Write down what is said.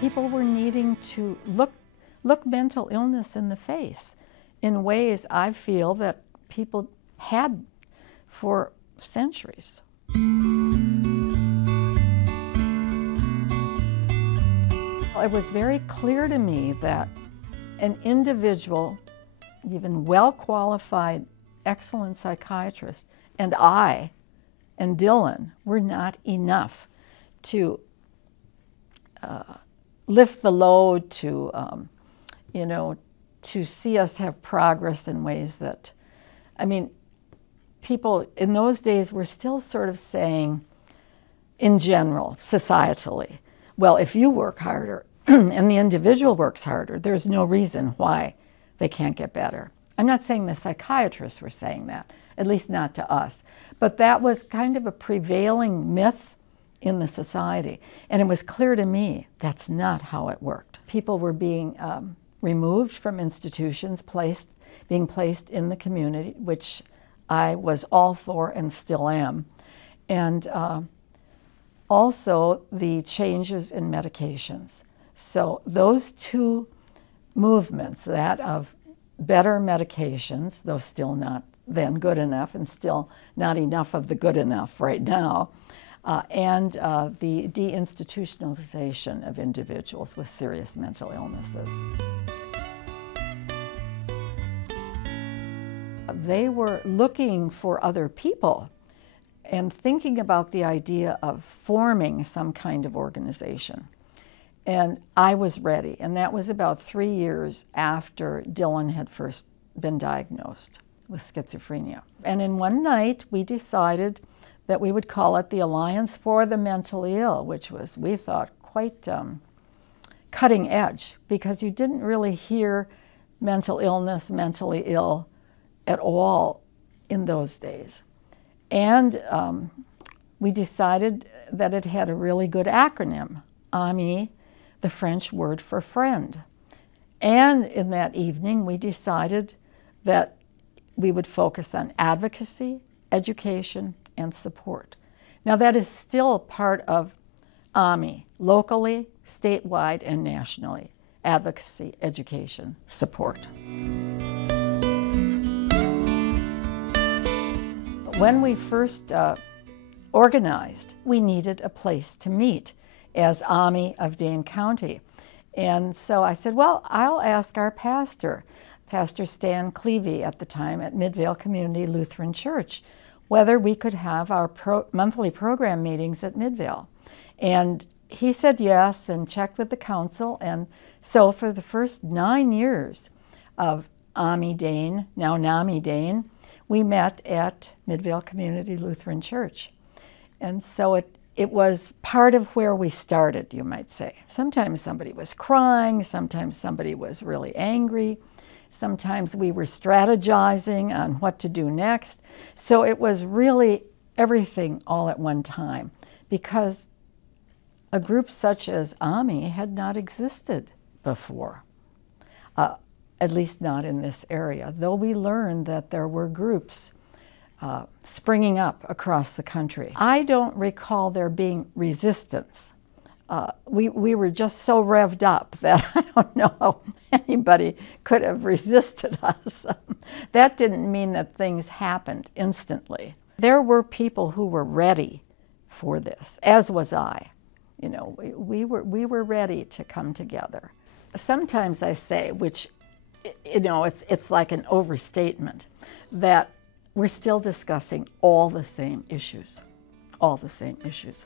People were needing to look mental illness in the face in ways I feel that people had for centuries. It was very clear to me that an individual, even well-qualified, excellent psychiatrist, and I and Dylan were not enough to lift the load, to to see us have progress in ways that, I mean, people in those days were still sort of saying, in general, societally, well, if you work harder and the individual works harder, there's no reason why they can't get better. I'm not saying the psychiatrists were saying that, at least not to us, but that was kind of a prevailing myth in the society. And it was clear to me that's not how it worked. People were being removed from institutions, being placed in the community, which I was all for and still am. And also the changes in medications. So those two movements, that of better medications, though still not then good enough and still not enough of the good enough right now, and the deinstitutionalization of individuals with serious mental illnesses. They were looking for other people and thinking about the idea of forming some kind of organization. And I was ready, and that was about 3 years after Dylan had first been diagnosed with schizophrenia. And in one night, we decided that we would call it the Alliance for the Mentally Ill, which was, we thought, quite cutting edge, because you didn't really hear mental illness, mentally ill at all in those days. And we decided that it had a really good acronym, NAMI, the French word for friend. And in that evening, we decided that we would focus on advocacy, education, and support. Now that is still part of NAMI, locally, statewide, and nationally. Advocacy, education, support. When we first organized, we needed a place to meet as NAMI of Dane County. And so I said, well, I'll ask our pastor, Pastor Stan Clevey at the time at Midvale Community Lutheran Church, whether we could have our monthly program meetings at Midvale. And he said yes and checked with the council. And so for the first 9 years of NAMI Dane, now NAMI Dane, we met at Midvale Community Lutheran Church. And so it was part of where we started, you might say. Sometimes somebody was crying, sometimes somebody was really angry, sometimes we were strategizing on what to do next. So it was really everything all at one time, because a group such as NAMI had not existed before, at least not in this area, though we learned that there were groups springing up across the country. I don't recall there being resistance. We were just so revved up that I don't know how anybody could have resisted us. That didn't mean that things happened instantly. There were people who were ready for this, as was I. You know, we were ready to come together. Sometimes I say, which, you know, it's like an overstatement, that we're still discussing all the same issues, all the same issues.